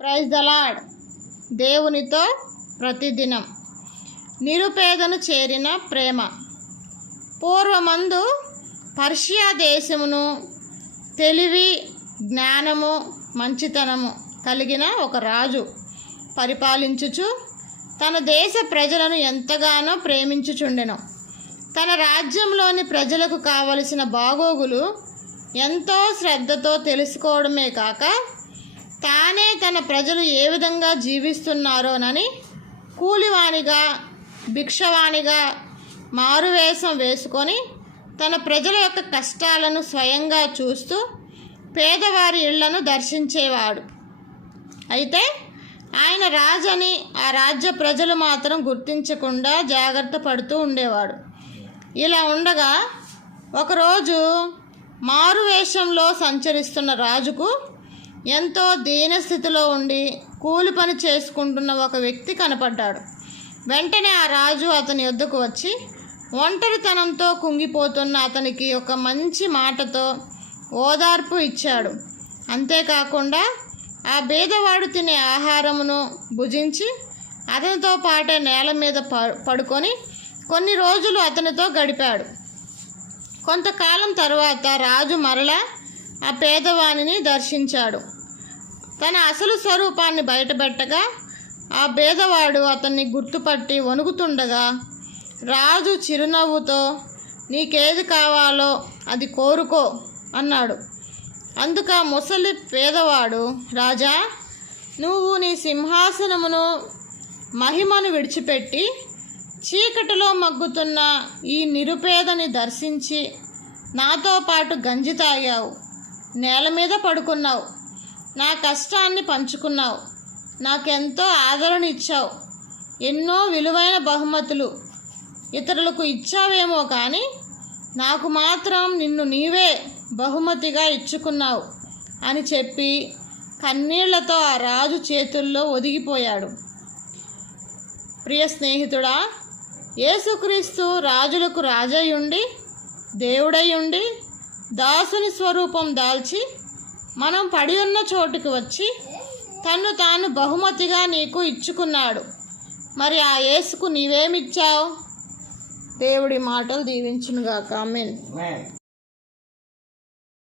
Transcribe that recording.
Praise the Lord దేవునితో ప్రతిదినం. నిరుపేదను చేరిన ప్రేమ. పూర్వమందు పర్షియా దేశమును తెలివి జ్ఞానము మంచితనము కలిగిన ఒక రాజు పరిపాలించుచు తన దేశ ప్రజలను ఎంతగానో ప్రేమించుచుండెను. తన రాజ్యంలోని ప్రజలకు కావలసిన బాగోగులు ఎంతో శ్రద్ధతో తెలుసుకోవడమే కాక తానే తన ప్రజలు ఏ విధంగా జీవిస్తున్నారోనని కూలివాణిగా భిక్షవాణిగా మారువేషం వేసుకొని తన ప్రజల యొక్క కష్టాలను స్వయంగా చూస్తూ పేదవారి ఇళ్ళను దర్శించేవాడు. అయితే ఆయన రాజని ఆ రాజ్య ప్రజలు మాత్రం గుర్తించకుండా జాగ్రత్త పడుతూ ఉండేవాడు. ఇలా ఉండగా ఒకరోజు మారువేషంలో సంచరిస్తున్న రాజుకు ఎంతో దీనస్థితిలో ఉండి కూలి పని చేసుకుంటున్న ఒక వ్యక్తి కనపడ్డాడు. వెంటనే ఆ రాజు అతని వద్దకు వచ్చి ఒంటరితనంతో కుంగిపోతున్న అతనికి ఒక మంచి మాటతో ఓదార్పు ఇచ్చాడు. అంతేకాకుండా ఆ బీదవాడు తినే ఆహారమును భుజించి అతనితో పాటే నేల మీద ప- పడుకొని కొన్ని రోజులు అతనితో గడిపాడు. కొంతకాలం తర్వాత రాజు మరలా ఆ పేదవానిని దర్శించాడు. తన అసలు స్వరూపాన్ని బయటపెట్టగా ఆ పేదవాడు అతన్ని గుర్తుపట్టి వణుకుతుండగా రాజు చిరునవ్వుతో నీకేది కావాలో అది కోరుకో అన్నాడు. అందుక ముసలి పేదవాడు రాజా నువ్వు నీ సింహాసనమును మహిమను విడిచిపెట్టి చీకటిలో మగ్గుతున్న ఈ నిరుపేదని దర్శించి నాతో పాటు గంజి తాగావు నేల మీద పడుకున్నావు. నా కష్టాన్ని పంచుకున్నావు. నాకెంతో ఆదరణ ఇచ్చావు. ఎన్నో విలువైన బహుమతులు. ఇతరులకు ఇచ్చావేమో కానీ నాకు మాత్రం నిన్ను నీవే బహుమతిగా ఇచ్చుకున్నావు అని చెప్పి కన్నీళ్ళతో ఆ రాజు చేతుల్లో ఒదిగిపోయాడు. ప్రియ స్నేహితుడా యేసుక్రీస్తు రాజులకు రాజయ్యుండి దేవుడయ్యుండి దాసుని స్వరూపం దాల్చి మనం పడి ఉన్న చోటుకు వచ్చి తన్ను తాను బహుమతిగా నీకు ఇచ్చుకున్నాడు. మరి ఆ యేసుకు నీవేమిచ్చావు? దేవుడి మాటలు దీవించునుగాక. ఆమెన్.